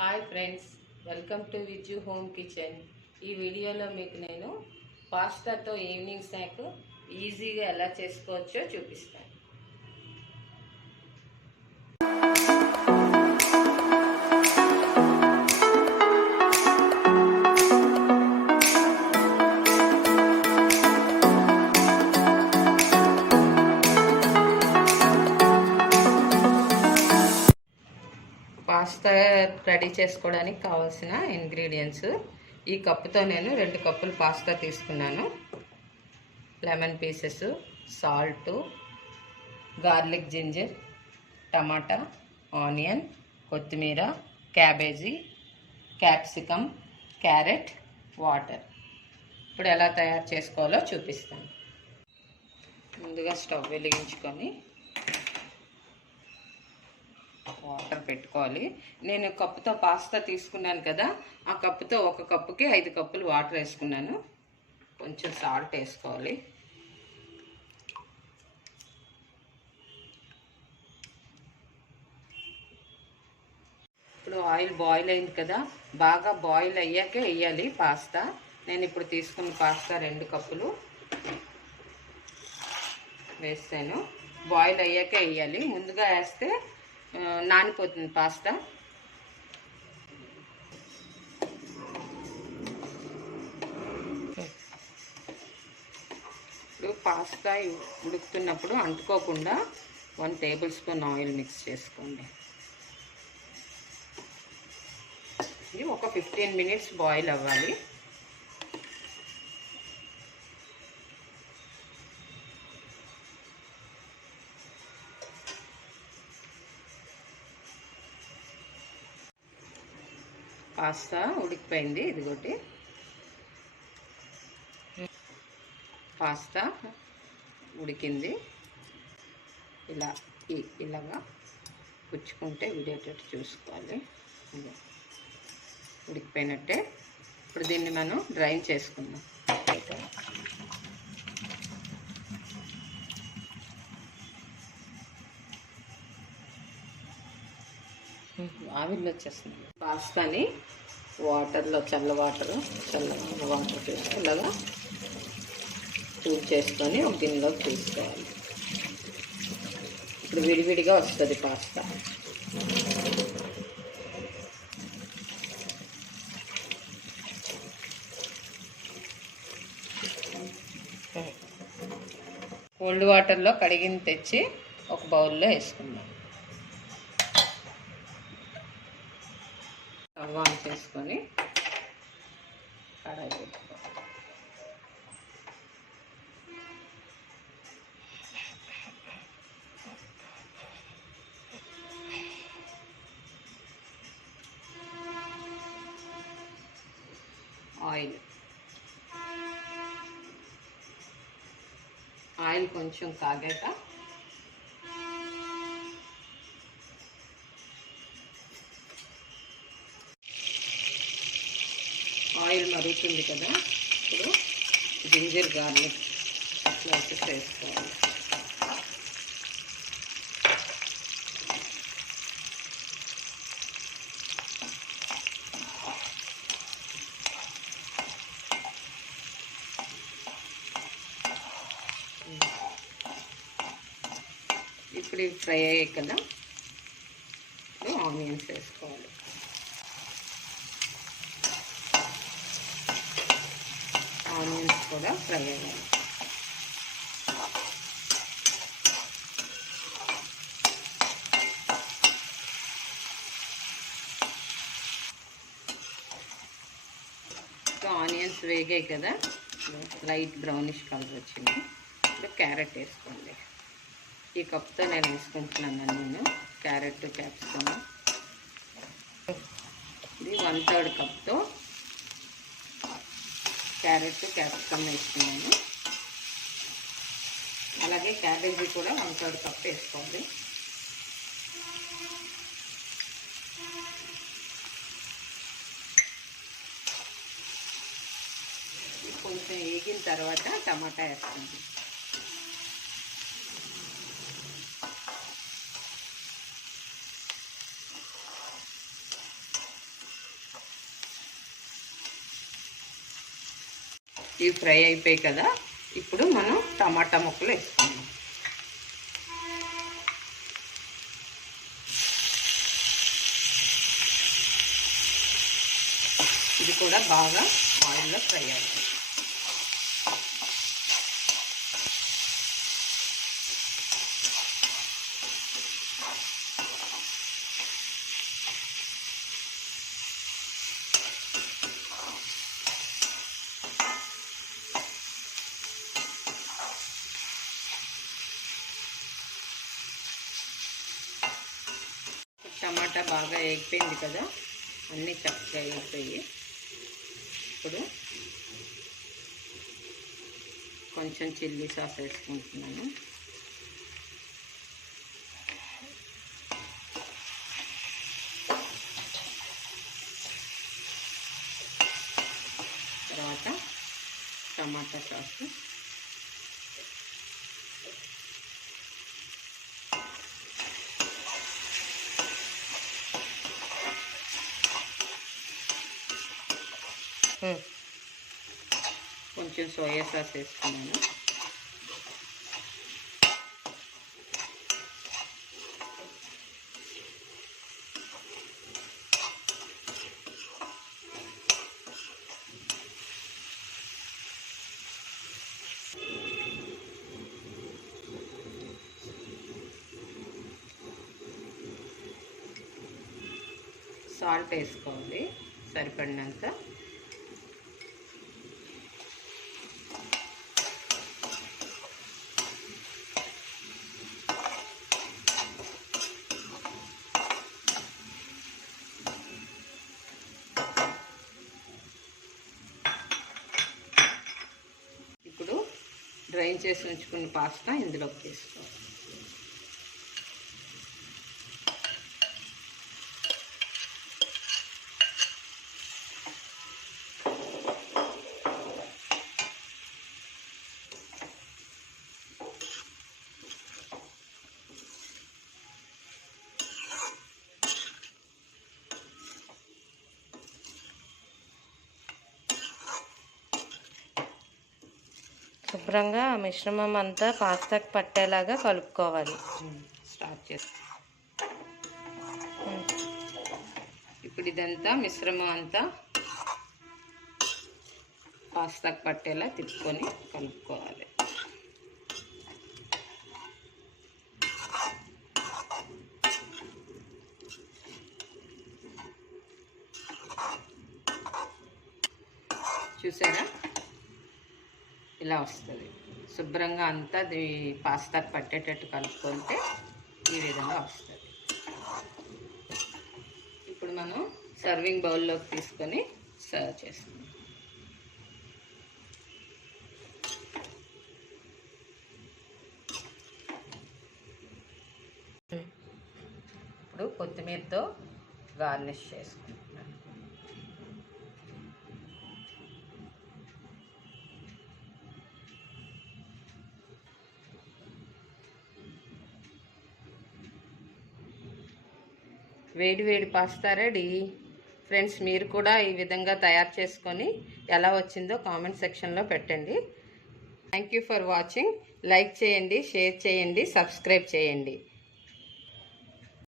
Hi friends, welcome to Vijju home kitchen. ఈ వీడియోలో మీకు నేను పాస్తాతో ఈవినింగ్ స్నాక్ ఈజీగా ఎలా చేసుకోవచ్చో చూపిస్తాను. పాస్తా రెడీ చేసుకోవడానికి కావాల్సిన ఇంగ్రీడియంట్స్ ఈ కప్పుతో నేను 2 కప్పులు పాస్తా తీసుకున్నాను. Lemon pieces, salt, garlic, ginger, tomato, onion, కొత్తిమీర, క్యాబేజీ, క్యాప్సికమ్, క్యారెట్, వాటర్. ఇప్పుడు ఎలా తయారు చేసుకోవాలో చూపిస్తాను. ముందుగా స్టవ్ వెలిగించుకొని వాటర్ పెట్టుకోవాలి. నేను కప్పుతో పాస్తా తీసుకున్నాను కదా, ఆ కప్పుతో 1 కప్పుకి 5 కప్పులు వాటర్ వేసుకున్నాను. కొంచెం సాల్ట్ వేసుకోవాలి. ఇప్పుడు ఆయిల్ బాయిల్ అయింది కదా, బాగా బాయిల్ అయ్యాకే వేయాలి పాస్తా. నేను ఇప్పుడు తీసుకున్న పాస్తా 2 కప్పులు వేస్తాను. బాయిల్ అయ్యాకే వేయాలి, ముందుగా వేస్తే నానిపోతుంది పాస్తా. ఇప్పుడు పాస్తా ఉడుకుతున్నప్పుడు అంటుకోకుండా 1 టేబుల్ స్పూన్ ఆయిల్ మిక్స్ చేసుకోండి. ఇది ఒక 15 మినిట్స్ బాయిల్ అవ్వాలి. పాస్తా ఉడికిపోయింది. ఇదిగోటి పాస్తా ఉడికింది. ఇలాగా పుచ్చుకుంటే విడేటట్టు చూసుకోవాలి. ఉడికిపోయినట్టే. ఇప్పుడు దీన్ని మనం డ్రైన్ చేసుకుందాం. ఆవిరిలో వచ్చేస్తుంది. పాస్తాని వాటర్లో చల్ల వాటర్ చేసి ఇలాగా చూడ్ చేసుకొని ఒక గిన్నెలోకి తీసుకోవాలి. ఇప్పుడు విడివిడిగా వస్తుంది పాస్తా. కోల్డ్ వాటర్లో కడిగిన తెచ్చి ఒక బౌల్లో వేసుకుందాం. స్టవ్ ఆన్ చేసుకొని కడాయి పెట్టుకోవాలి. ఆయిల్ కొంచెం కాగాక ఆయిల్ మరుగుతుంది కదా, ఇప్పుడు జింజర్, గార్లిక్ స్లైసెస్ వేసుకోవాలి. ఇప్పుడు ఇవి ఫ్రై అయ్యాయి కదా, ఇప్పుడు ఆనియన్స్ వేసుకోవాలి. ఆనియన్స్ కూడా ఫ్రై అయ్యాలి. ఆనియన్స్ వేగాయి కదా, లైట్ బ్రౌనిష్ కలర్ వచ్చింది. ఇప్పుడు క్యారెట్ వేసుకోండి. ఈ కప్తో నేను వేసుకుంటున్నాను. నేను క్యారెట్, క్యాప్సికమ్ ఇది 1/3 కప్తో క్యారెట్, క్యాప్సికమ్ వేసుకున్నాను. అలాగే క్యాబేజీ కూడా 1/3 కప్ వేసుకోవాలి. కొంచెం వేగిన తర్వాత టమాటా వేస్తుంది. ఇవి ఫ్రై అయిపోయాయి కదా. ఇప్పుడు మనం టమాటా ముక్కలు వేసుకుందాం. ఇది కూడా బాగా ఆయిల్లో ఫ్రై అవుతుంది. టమాటా బాగా వేగిపోయింది కదా, అన్నీ చక్కగా వేగిపోయి. ఇప్పుడు కొంచెం చిల్లీ సాస్ వేసుకుంటున్నాను. తర్వాత టమాటా సాస్, కొంచెం సోయా సాస్ వేసుకున్నాను. సాల్ట్ వేసుకోవాలి సరిపడినంత. ఇప్పుడు డ్రైన్ చేసి ఉంచుకున్న పాస్తా ఇందులోకి వేసుకోవాలి. శుభ్రంగా మిశ్రమం అంతా పాస్తాకి పట్టేలాగా కలుపుకోవాలి. స్టార్ట్ చేస్తాం. ఇప్పుడు ఇదంతా మిశ్రమం అంతా పాస్తాకి పట్టేలా తిప్పుకొని కలుపుకోవాలి. చూసారా, ఇలా వస్తుంది. శుభ్రంగా అంతా పాస్తాకి పట్టేటట్టు కలుపుకుంటే ఈ విధంగా వస్తుంది. ఇప్పుడు మనం సర్వింగ్ బౌల్లోకి తీసుకొని సర్వ్ చేస్తాం. ఇప్పుడు కొత్తిమీరతో గార్నిష్ చేసుకుంటున్నాను. వేడి వేడి పాస్తా రెడీ. ఫ్రెండ్స్, మీరు కూడా ఈ విధంగా తయారు చేసుకొని ఎలా వచ్చిందో కామెంట్ సెక్షన్లో పెట్టండి. Thank you for watching. Like చేయండి, షేర్ చేయండి, సబ్స్క్రైబ్ చేయండి.